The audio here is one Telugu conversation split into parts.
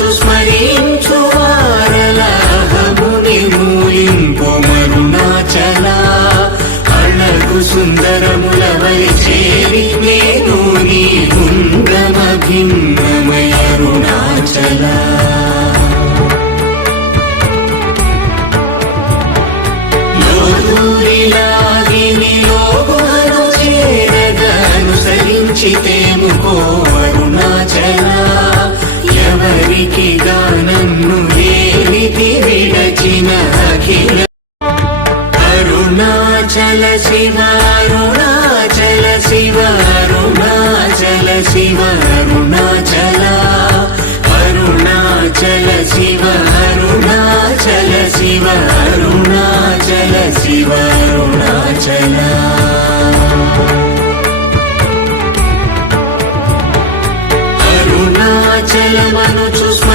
స్మరించు చేరగనుసరించితేము కో అరుణాచల ఎవరికి గానన్ను ఏలితి విడచిన అఖిల అరుణాచల శివ అరుణాచల శివ అరుణాచల శివ అరుణాచలమనుచు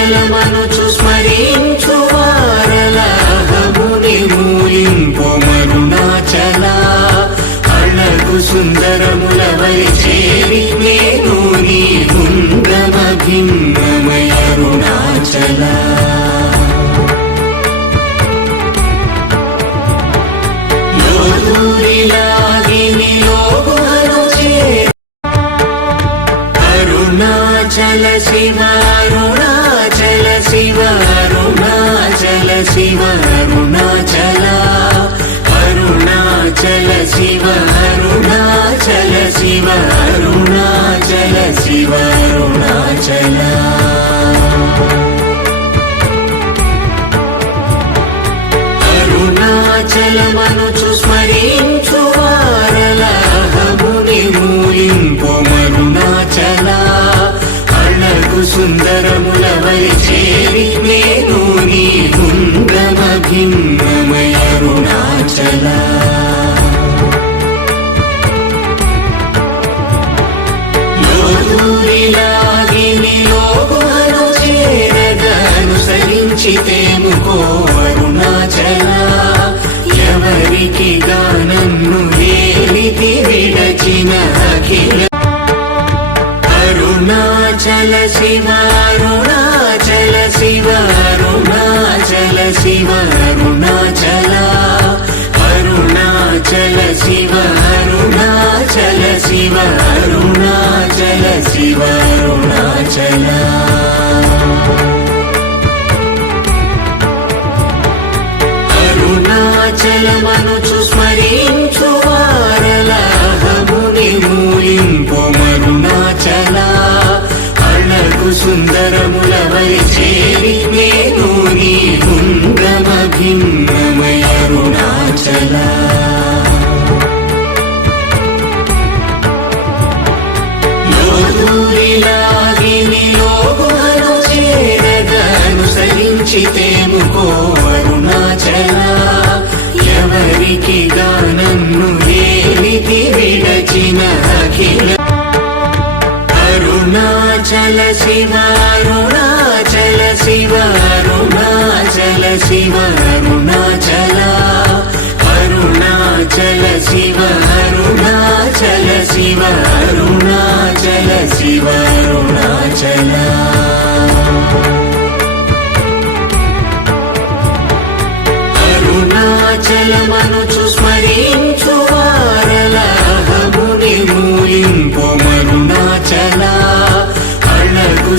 అరుణాచలమనుచు స్మరించు వారలహముని మూలింపు మరుణాచల అళ్ళకు సుందరముల చేరి నేను నీ గుండ్రమ భిన్నమయ అరుణాచల. అరుణాచల శివ అరుణాచల. అరుణాచల శివ అరుణాచల శివ అరుణాచల శివ అరుణాచల. అరుణాచలమనుచు స్మరించు వారలహముని మూలింపు మరుణాచల. అళ్ళకు సుందరము గుండ్రమ భిన్నమయ అరుణాచల లోదూరిలాగిని చేరగనుసరించితేము కో అరుణాచల ఎవరికి గానన్ను ఏలితి విడచిన అఖిల అరుణాచల శివ అరుణాచల శివ అరుణాచల శివ. అరుణాచలమనుచు స్మరించు వారలహముని ఎవరికి గానన్ను ఏలితి విడచిన అఖిల? అరుణాచల శివ అరుణాచల శివ అరుణాచల శివ అరుణ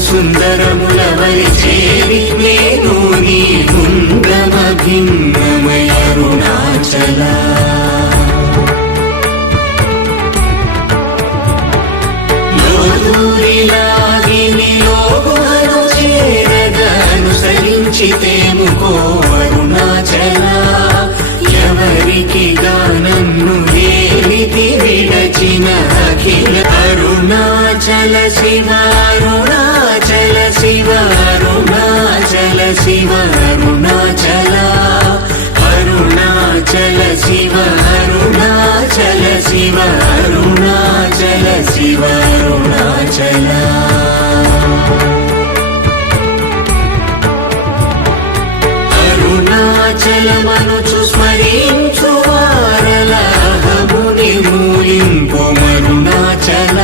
సుందరములవరి చేరి నేను నీ గుండ్రమభిన్నమయ అరుణాచలా. చేరగనుసరించితేము కో అరుణాచలా. ఎవరికి గానన్ను వేలితి విడచిన అఖిల అరుణాచల శివ అరుణా శివ అరుణాచల అరుణాచల శివ అరుణాచల శివ అరుణాచల శివ అరుణాచల. అరుణాచలమనుచు స్మరించు వారలహముని మూలింపు మరుణాచల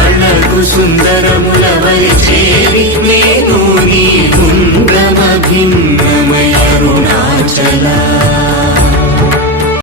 అళ్ళకు సుందరముల వలిచే చేరి నేను నీ గుండ్రమ భిన్నమయ అరుణాచల.